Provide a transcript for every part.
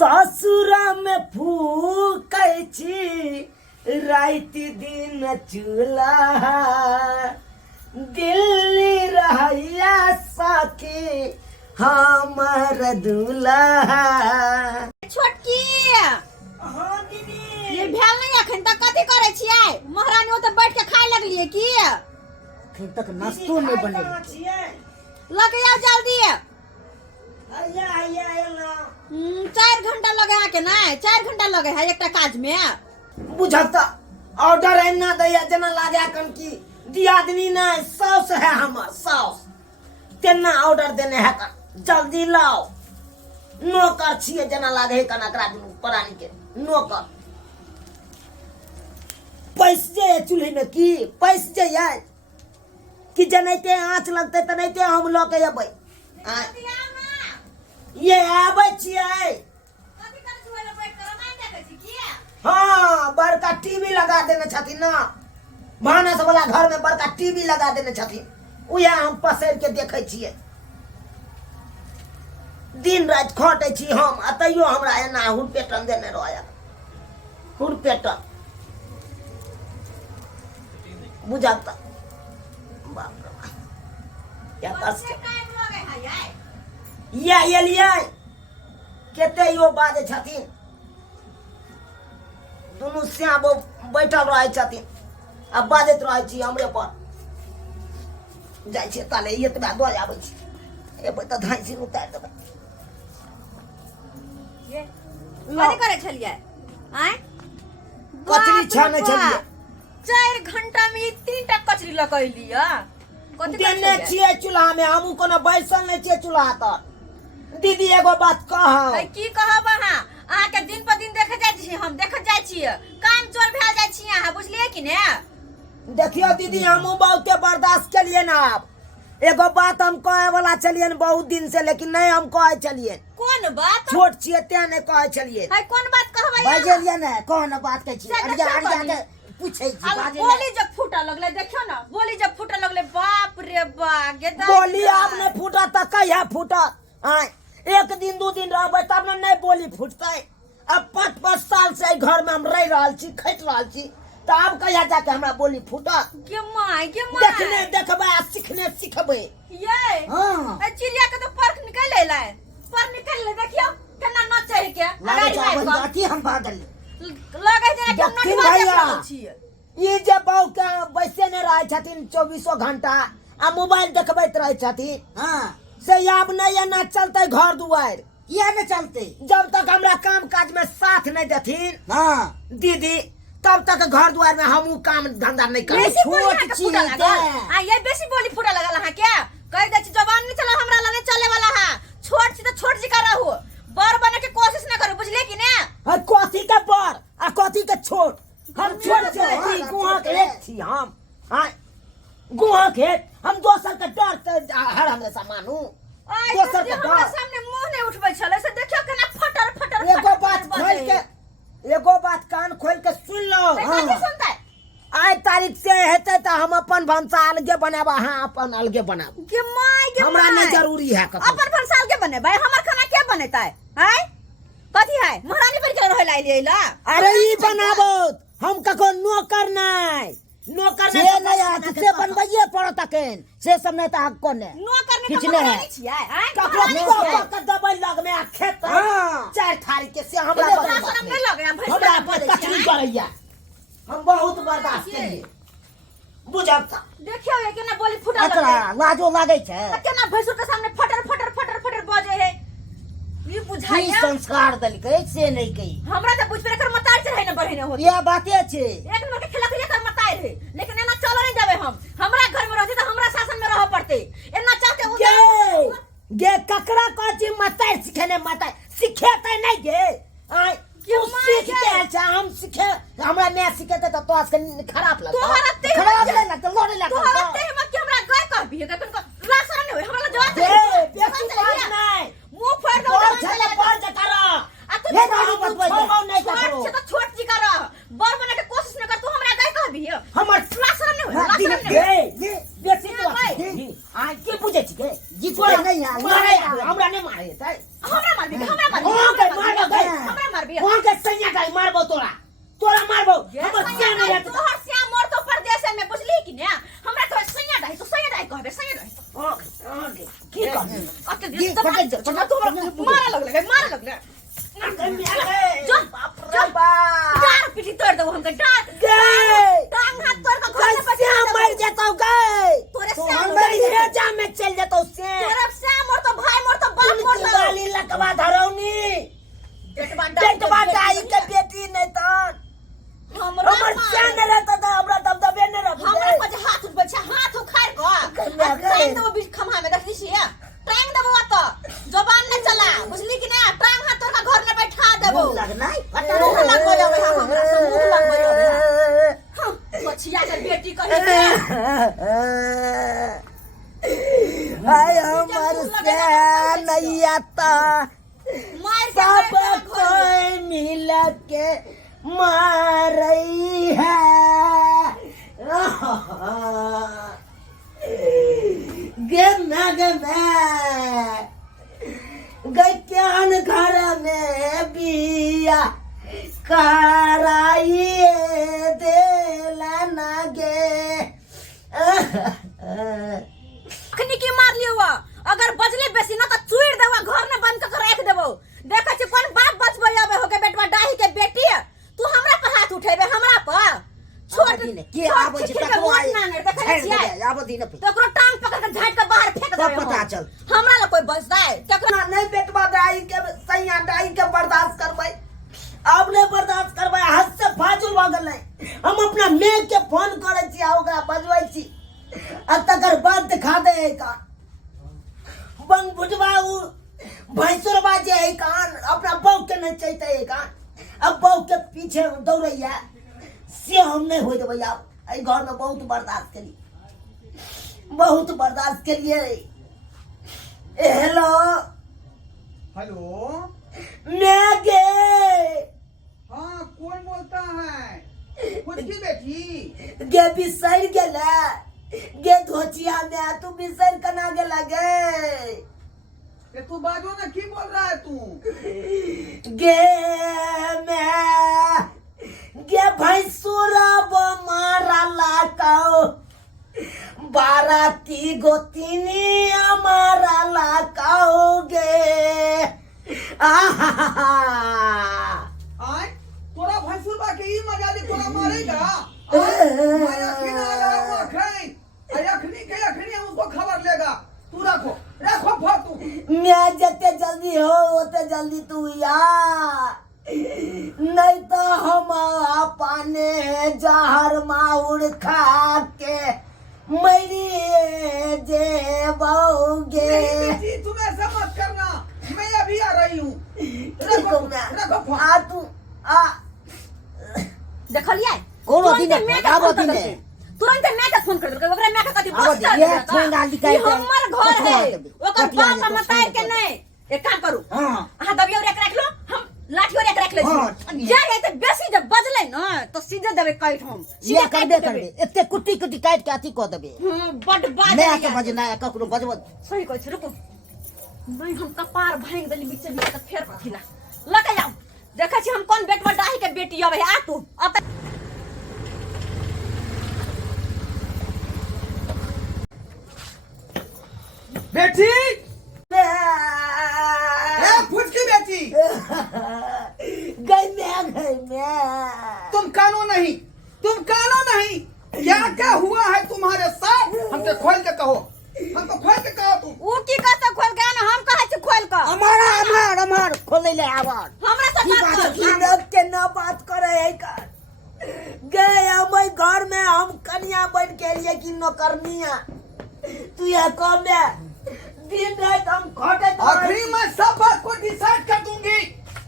ससुरा में फूकै छी रात दिन चूल्हा दिल्ली रहैया सखी हमर दूल्हा। छोटकी हाँ दीदी ये भेल नहीं अखन तक कथी करे छियै? महारानी ओतऽ बैठ के खाए लगलिए की? अखन तक नाश्तो नहीं बने लगे आओ जल्दी। आया 4 घंटा लगे है के नहीं? 4 घंटा लगे है एकटा काज में। बुझता ऑर्डर एना दैया जना लागे कन की दियादनी नहीं साउस है हमर साउस तेना ऑर्डर देने है कन जल्दी लाओ। नौकर छिए जना लागे है कन एकरा दुनू प्राणी के नौकर। पैस जे चूल्हे में की पैस जे है कि जनैते आँच लगते तनैते हम लऽ के अबै। ये आबै छियै। हाँ बड़का टीवी लगा देने छथिन ना भानस वाला घर में बड़का टीवी लगा देने छथिन उहे हम पसैर के देखे छियै। दिन रात खटै छी हम अतैयो हमरा एना हुरपेटन देने रहय हुरपेटन बुझाता बाप रे बाप क्या कस के ये एलियै केते यो बाजे छथिन दुनू श्याम बैठल रहे छथिन आ बाजैत रहे छी हमरे पर जाइ छै ताले एतबा दऽ आबै छी एबै तऽ धाइसी उतारि देबै। कथी करे छलिए? आय कचरी छानै छलिए। 4 घंटा में 3टा कचरी लगैलिए। कथी देने छियै चूल्हा में हमहू कोनो बैसल नहि छियै चूल्हा तर। दीदी एगो बात कहब। की कहब अहाँ? अहाँ के दिन पर दिन देखे जाइ छी हम देखत जाइ छी काम चोर भेल जाइ छी अहाँ बुझलिए कि ने? देखियो दीदी हमहू बहुते बर्दाश्त केलिए ना। अब एगो बात हम कहे वाला चलिए बहुत दिन से लेकिन नहीं हम कहे चलिए। कौन बात? छोट छियै ते नहीं कहे चलिए। है कौन बात कहबै? बाजलिए ना कौन बात कहै छी अरिया के पूछै छी बाजे। बोली जब फूटा लगले देखियो ना बोली जब फूटा लगले बाप रे बा गेदा बोली आप नहीं फूटा त कहिया फूटा? आय एक दिन 2 दिन रहबै तब न नहीं बोली फूटतै। अब 5-5 साल से घर में हम रह रहल छी खैट रहल छी त अब कहिया जाके हमरा बोली फूटत? के माय देखने देखबै आ सीखने सिखबै। ये हां ए चिड़िया के तो पर्ख निकल ले पर निकल ले देखियो केना नचै के लागे जाती हम भागल लगे जे कि नट भैया छियै। ई जे बहु के बैसे ने रहे छथिन 24 घंटा आ मोबाइल देखबैत रहे छथिन। हां से अब नहीं एना चलते घर दुआर किया न चलते जब तक हमरा काम काज में साथ नहीं देथिन। हां दीदी तब तक घर दुआर में हमहू काम धंधा नहीं कर। छोट चीज आ ये बेसी बोली फूटा लगल अहाँ के कह दे छी जवान नहीं चला हमरा ला नहीं चले वाला है। छोट छी तो छोट जी का रहू बड़ बने के कोशिश न करू बुझले कि ने? कथी के बड़ आ कथी के छोट हम छोट छी गुहा के एक छी हम। हां गुहा के हम दोसर के डर हर हमेशा मानू दोसर के डर सामने मुंह नहीं उठबै छले से देखियो केना फटर फटर एगो बात कान खोल के सुन लो। कथी सुनतै? आइ तारीख से हेतै त हम अपन भंसा अलगे बनाब हां अपन अलगे बनाब के माय के हमरा नहीं जरूरी है अपन भंसा अलगे बनेबै हमर खाना के बनेतै? हैं कथी है महारानी पर के रहै लाइले अरे ई बनाबो हम कको नौकर नहीं से नहीं हाथ से बनबैए पड़त अखन से सब नहीं त हक कोने नौकर में किछ तो नहीं है छियै हैं ककरो के दबै लग में खेत 4 थारी के से हमरा शरम नहीं लगे हम हमरा पर कचरी करैया हम बहुत बर्दाश्त केलिए बुझब। देखियो ये केना बोली फुटा एकरा लाजो लागै छै केना भैंसुर के सामने फटर फटर फटर फटर बजे है ई बुझाइया संस्कार दलकै से नहीं कही हमरा त बुझ पर एकर मतार चढ़ै न बढ़ै न होत ये बाते छै एक नंबर के खिलाफ एकर मतार है लेकिन एना चलो नहीं जाबे हम हमरा घर में रहते त हमरा शासन में रह पड़ते एना चाहते गे ककरा कहै मतार सिखेने मतार सिखेतै नहीं गे आय क्यों सीख के अच्छा हम सिखे हमरा नहीं सिखेते त तो आज खराब लगता खराब नहीं लगता लोड़े लगता तो हरते हम कि हमरा गाय कहबी है कन राशन नहीं होय हमरा जवाब दे बेसी बात नहीं मुंह फाड़ दो और चले पर जे करा ये नहीं बतबै नहीं करो छोट से छोट जी कर बड़ बने के कोशिश न कर तू हमरा गाय कहबी है हमर राशन नहीं होय राशन नहीं दे बेसी तो आय के पूछे छी के जीत नहीं मारे हमरा नहीं मारे तै हमरा मारबी हमरा मारबी मार जो बाप रे बाप डार पीठी तोड़ दो हमके डार गए टांग हाथ तोड़ के घर में कैसे हम मर जाता गए तोरे तो श्याम हमारी हेजा में चल जाता से तोरे श्याम और तो भाई मोर तो बाप मोर तुमकी वाली लकवा धरौनी डेट डाई के बेटी नहीं तो हमरा हमर चांद रहता था हमरा दबदबे न रहता हमरा को हाथ उठ बच्चा हाथ उखाड़ को टांग दो बीच खमा में देखली छिया टांग देबो तो जबान न चला बुझली कि ना टांग हाथ तोर का घर में बैठा देबो लगना मुंह लग जावे हमरा से मुंह लग जावे बच्चिया के बेटी कहे हाय हमर से नहीं आता मार सब के कोई मिल के मारई है गैत्यान घर में बिया कराइए देला ना गे अखनी की मार लियो अगर बजले बेसी ना तो चूड़ देवा घर में बंद कर रख देबो देखै छी कोन बाप बचबे आबे होके बेटवा डाही के बेटी तू हमरा पर हाथ उठेबे हमरा पर छोड़ के आबो छै तकरो देखै छियै आबो दिन पे तकरो टांग पकड़ के झाट के बाहर फेंक तब देबे पता चल हमरा ला कोई बचदा है तकरो नहीं बेटवा डाही के सैया डाही के बर्दाश्त करबै अब नहीं बर्दाश्त करबै हाथ से फाजुल भ गेलै हम अपना मेघ के फोन करै छी आ ओकरा बजबै छी आ तकर बाद दिखा दे है का बंग बुझवा उ भैंसुरवा जे है कान अपना बहू के नहीं चाहते है कान अब बहू के पीछे दौड़ैया से हम नहीं हो देबै अब एहि घर में बहुत बर्दाश्त करी बहुत बर्दाश्त करिए हेलो हेलो मैं गे हाँ कौन बोलता है खुद की बेटी गे बिसर गेला गे धोचिया में तू बिसर कना गेला गे ये तू बाजो ना की बोल रहा है तू गे मैं गे भैंसुरा बो मारा लाकाओ बाराती गोतिनी हमारा लाकाओ गे आय तोरा भैंसुर बा के ई मजा ले तोरा मारेगा मैं अखनी ना लगा वो अखनी के अखनी हम उसको खबर लेगा तू रखो रखो फातू मैं जते जल्दी हो ओते जल्दी तू या नहीं तो हम पाने जहर माउर खा के मरी जे बहुगे बेटी तुम ऐसा मत करना मैं अभी आ रही हूँ रखो रखो आ तू आ देखलिए कोनो दिन आबो दिन तुरंत मैं के फोन कर देलकै ओकरा मैं के कथि आबो दिन ये फोन डाल दिखाई दे हमर घर है ओकर बाप मतार के नहीं एक काम करू हां अहाँ दबियो रख लो हम लाठी और रख ले छी जा है त बेसी जब बजले न तो सीधे देबे काट हम ये करबे एते कुट्टी कुट्टी काट के अथी क देबे बड बात मैं के बजना ककरो बजब सही कहै छी रुकू नहीं हम कपार भांग देली बीच बीच त फेर कथि ला लगा जाओ देखै छी हम कोन बेटवा डाही के बेटी आवे आ तू अब बेटी मैं ए खुद की बेटी गई मैं तुम कानो नहीं क्या हुआ है तुम्हारे साथ हमको खोल के कहो तुम ऊ की कहत खोल के ना हम कहै छी खोल के हमार खोले ले आवाज हमरा से बात कर किनब के ना बात करे है का गए हम घर में हम कन्या बन के लिए कि नौकरनिया तू ये कम दे दिन रात हम खटे आखिरी में सब बात को डिसाइड कर दूंगी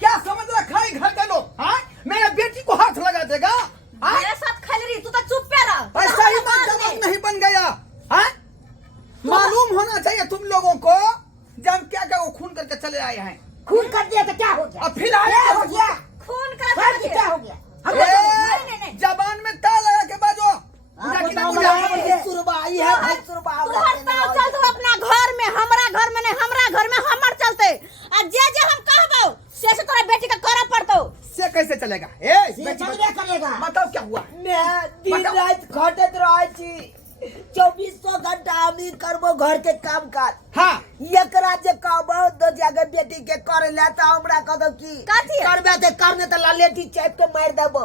क्या समझ रखा है घर के लोग हाँ मेरे बेटी को हाथ लगा देगा मेरे साथ खेल रही तू तो चुप पे रह ऐसा ही बात जवाब नहीं बन गया हाँ मालूम होना चाहिए तुम लोगों को जब क्या क्या वो खून करके चले आए हैं खून कर दिया तो क्या हो गया और फिर आए क्या हो गया खून कर फिर क्या हो गया नहीं जबान में ताला लगा के बाजो सुरबाई है भाई सुरबा तू हर पाव चल तू अपना घर में हमरा घर में नहीं हमरा घर में हमर चलते आ जे जे हम कहबो से तोरा बेटी का करब पड़तो से कैसे चलेगा ये चलबे करेगा बताओ क्या हुआ मैं दिन रात खटत रहै छी 2400 घंटा हम ही करबो घर के काम काज हाँ एकरा जे कहबो तो जाके बेटी के करे ले या तो हमरा कदो की काची है? करबे ते करने त लालेटी चाप के मार देबो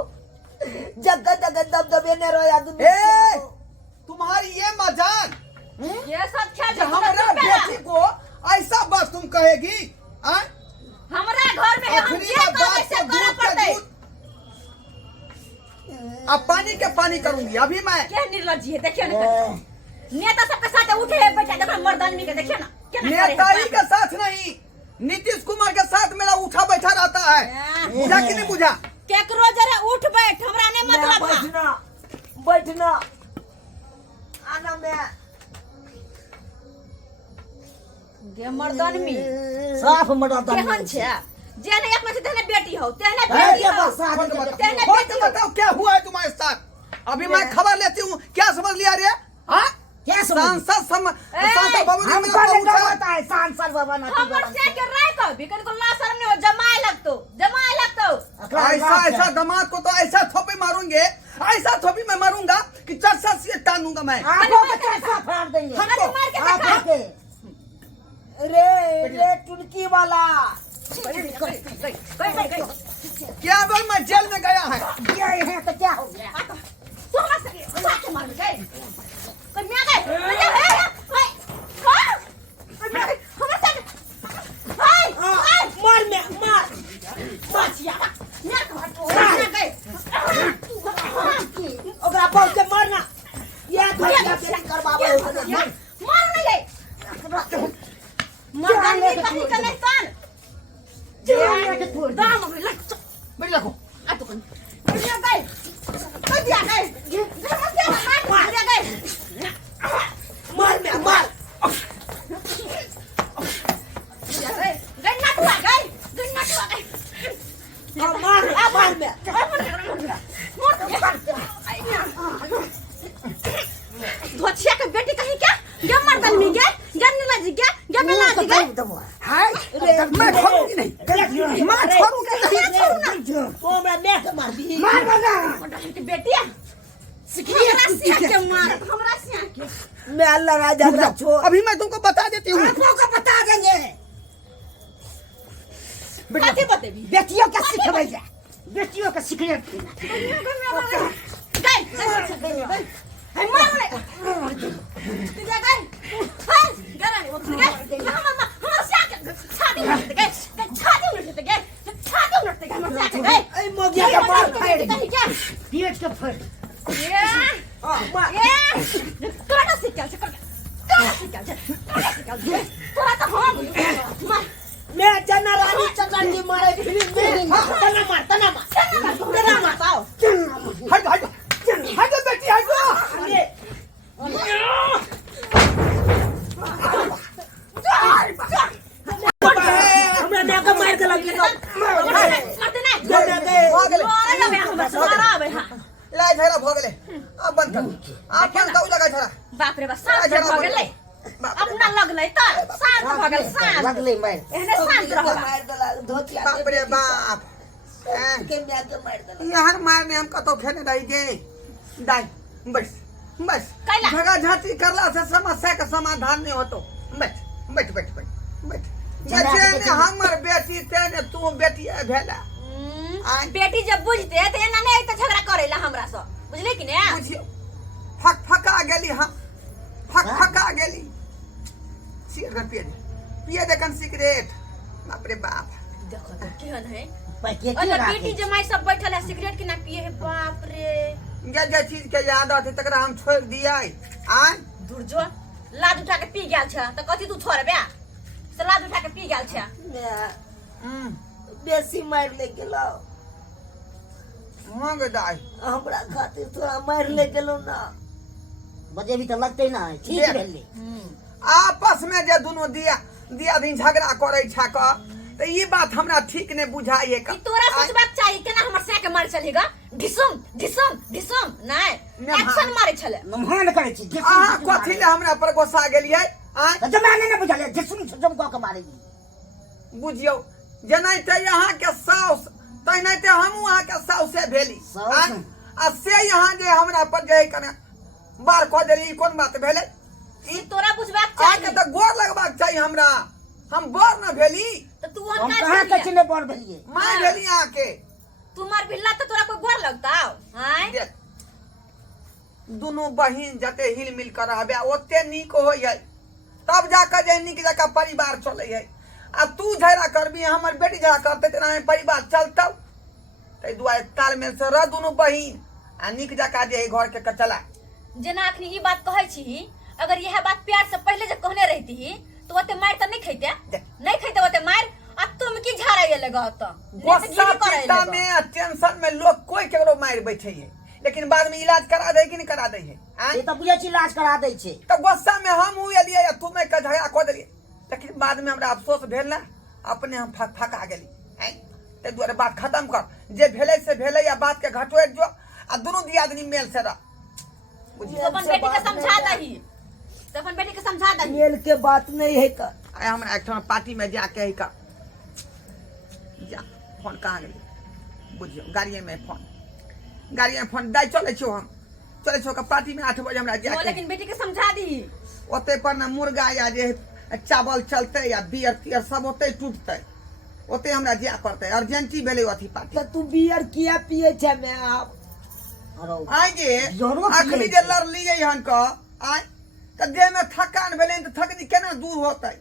जगह जगह दबदबे ने रोया दुनु ए तुम्हारी ये मजाक ये सब क्या कि हमारा बेटी को ऐसा बात तुम कहेगी हाँ? हमरा घर में है, हम आखिरी क्या में करे बात से को करे दूध के पड़ते दूध। अब पानी के पानी करूंगी अभी मैं क्या निर्लज्जी है देखिए ना नेता सबके साथ उठे है बैठा देखो मर्दानी के देखिए ना क्या ना करे नेताई है। के साथ नहीं नीतीश कुमार के साथ मेरा उठा बैठा रहता है बुझा कि नहीं बुझा केकरो जरा उठ बैठ हमरा ने मतलब है। बैठना आना मैं गे मर्दानी साफ मर्दानी केहन छे जेने एक में से तेने बेटी हो तेने है, बेटी ये हो बस शादी के बाद। तेने खोल बेटी के हो बताओ क्या हुआ है तुम्हारे साथ अभी मैं खबर लेती हूँ क्या समझ लिया रे हाँ क्या समझ सांसद बाबू ने हमको मेरा लगा पूछा पता है सांसद बाबा ना हमर से के राय को बिकन को ला शर्म नहीं हो जमाए लगतो ऐसा ऐसा दामाद को तो ऐसा थोपी मारूंगे ऐसा थोपी मैं मारूंगा कि चर्चा से टान दूंगा मैं आंखों को कैसा फाड़ देंगे हमको मार के आंखों देखा के रे टुनकी वाला गई क्या बोल मैं जेल में गया है ये है तो क्या हो गया तू हमरा से साथ मार गई कोई मैं गई मैं है हाय हां हमरा से हाय हाय मार में मार बाचिया मैं तो गई ओकरा बहुत के मारना ये धोखा बेटी करवावे मार नहीं गई मर्दानी कहीं का नहीं तान दाम में लग मेरी रखो आ तो कन दिया गई दिया गई मार दिया गई मार में मार दिया गई गन्ना तो आ गई गन्ना तो आ गई मार में धोचिया के बेटी कहीं क्या क्या मर्दन में गया गन्ने लगी क्या मेला जी गए हाय मैं छोड़ूंगी नहीं मैं छोड़ूंगी नहीं वो हमरा मैं के मार दी मार बना की बेटी हमरा सिया के मार हमरा सिया के मैं अल्लाह राजा का छोड़ अभी मैं तुमको बता देती हूँ आपको को बता देंगे कथी बतेबी बेटियों का सिखबै जा बेटियों का सिगरेट गई है मार ले दिया गई हां गरा नहीं उठ गई हमरा सिया के छाती उलट गई छाती उलट गई छाती उलट गई हमरा सिया के गई ए मोगिया का मार कहीं क्या पेट के फट ये मार तोरा सिकल से तोरा सिकल तोरा तो हम मैं जना रानी चटंजी मारे फिल्म में तना मार पाओ हट हट हट बेटी हट अरे हमरा मैं का मार के लगी मत नहीं लाई झगड़ा भोगले अब बंद कर आप बंद कर लगा झगड़ा बाप रे बाप शांत भ गेलै अपना लगलै त शांत भ गेल शांत लगले मैं एहने शांत रहला मार दला धोतिया बाप रे बाप के मैं के मार दला यहाँ मारने हम कतो खेने रही गे दाई बस बस कैला? झगड़ा झाटी करला से समस्या का समाधान नहीं होतो बैठ बैठ बैठ बैठ बैठ जेने हमर बेटी तेने तू बेटी भेला बेटी जब बुझते त एना नहीं त झगड़ा करेला हमरा से बुझले कि ने बुझियो फक फका गेली हम फक फका गेली सिगरेट पिए दे कन सिगरेट बाप रे बाप देखो त केहन है पैके और बेटी जमाई सब बैठल है सिगरेट के ना पिए है बाप रे जे चीज के याद आती तकरा हम छोड़ दिया आय दूर जो लाद उठा के पी गेल छ त कथि तू छोड़बे से लाद उठा के पी गेल छ मैं बेसी मार ले गेलो मांग दाई हमरा खातिर थोड़ा मार ले गेलो ना बजे भी तो लगते ना ठीक भेली आपस में जे दोनों दिया दिन झगड़ा करे छा क त ई बात हमरा ठीक ने बुझाइए का ई तोरा सोचबाक चाही केना हमर से के मार चलेगा ढिसुम ढिसुम ढिसुम नहीं एक्शन मारे छले नमहान करे छी आहा कथि ले हमरा पर गोसा गेलियै आ जमाने ने बुझले जिसम जम को मारेगी बुझियो जनाइते यहाँ के साउस तनाइते हम वहाँ के साउस से भेली आ से यहाँ जे हमरा पर जे कने बार क देली कोन बात भेले ई तोरा बुझबाक आके चाही त गोर लगबाक चाहिए हमरा हम बोर न भेली त तो तू हम काज कहाँ करिए। के चिन्ह पर भेलिए मैं भेली आके तू मार भिल्ला तो तोरा कोई गोर लगता हैं देख, दुनू बहिन जते हिल मिल कर रहबे ओते नीक होय है, तब जाकर जे नीक जका परिवार चले है। आ तू झगड़ा करबी हमर बेटी झगड़ा करते तेना में परिवार चलतौ। तै दुआरे तालमेल से रह दुनू बहिन आ नीक जका जे है घर के चला। जेना अखनी ई बात कहै छी, अगर यह बात प्यार से पहले जे कहने रहती तो ओते मार त नहीं खैते, नहीं खैते ओते मार। आ तुम की झाड़ाए लगा त गुस्सा पिता में आ टेंशन में लोग कोई केकरो मार बैठे है, लेकिन बाद में इलाज करा दे कि नहीं करा दे है। ये तो बुझे छी इलाज करा दै छै। तो गुस्सा में हम हुए लिए या तुम का झगड़ा कर दिए, लेकिन बाद में हमरा अफसोस भेल ना, अपने हम फका गेली। ते दुआरे बात खत्म कर, जे भेले से भेले या बात के घटोए जो आ दोनों दियादनी मेल से रह। तो अपन बेटी के समझा दही, तो अपन बेटी के समझा दही। मेल के बात नहीं है का। आय हमरा एक ठन पार्टी में जाके है का जा फोन कहाँ गेली बुझियो, गाड़िए में फोन दाई चले छो, हम चले छो का पार्टी में 8 बजे हमरा वो जाके। लेकिन बेटी के समझा दी। ओते पर ना मुर्गा या जे चावल चलते या बियर तियर सब ओते टूटते, ओते हमरा जा करते। अर्जेंटी भेले अथी पार्टी। तो तू बियर किया पिए छे मैं आप आगे जरूर अखनी पिए जे छे। लड़ लिए हन का आय त देह में थकान भेले त थकनी केना दूर होतै,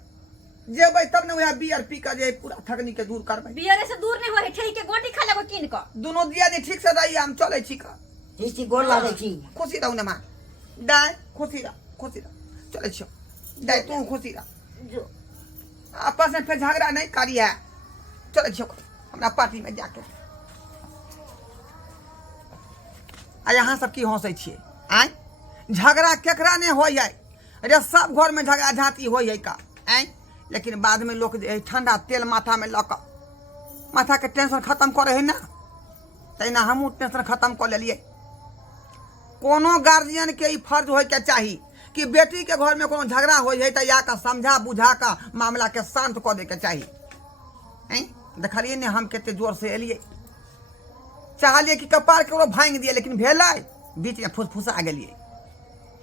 जेबै तब न वह बियर पी के जे पूरा थकनी के दूर करबै। बियर से दूर नहीं हो है, ठेई के गोटी खा लेबो किन क। दोनों दिया जे ठीक से रही हम चले छी का। इसी गोर लागे छी। खुशी रहू ने मां दाय, खुशी रह चले छी दाय, तू खुशी रह, जो आपस में फिर झगड़ा नहीं करी है। चले छी हमरा पार्टी में जाके। आ यहाँ सब की हंसै छियै आय, झगड़ा केकरा ने होय है रे, सब घर में झगड़ा झांटी होय है का आय। लेकिन बाद में लोग जे ठंडा तेल माथा में लक माथा के टेंशन खत्म करे है ना, तहिना हमहूँ टेंशन खत्म कर लेलिए। कोनो गार्जियन के ई फर्ज होय के चाही कि बेटी के घर में कोनो झगड़ा होय है तो या का समझा बुझा का मामला के शांत कर दे के चाही। देखलिए ने हम केते जोर से एलिए, चाहलिए कि कपार केकरो भांग दिए, लेकिन भेलै बीच में फुसफुसा गेलिए।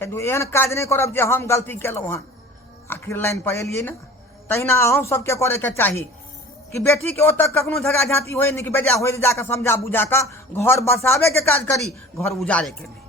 एहन काज नहीं करब जे हम गलती केलहुँ हन, आखिर लाइन पर एलिए ना। तहिना अहूँ सबके करे के चाही कि बेटी के ओतऽ कखनो झगड़ा झांटी होय नहीं कि बेजा होय जाकर समझा बुझा का घर बसावे के काज करी, घर उजारे के नहीं।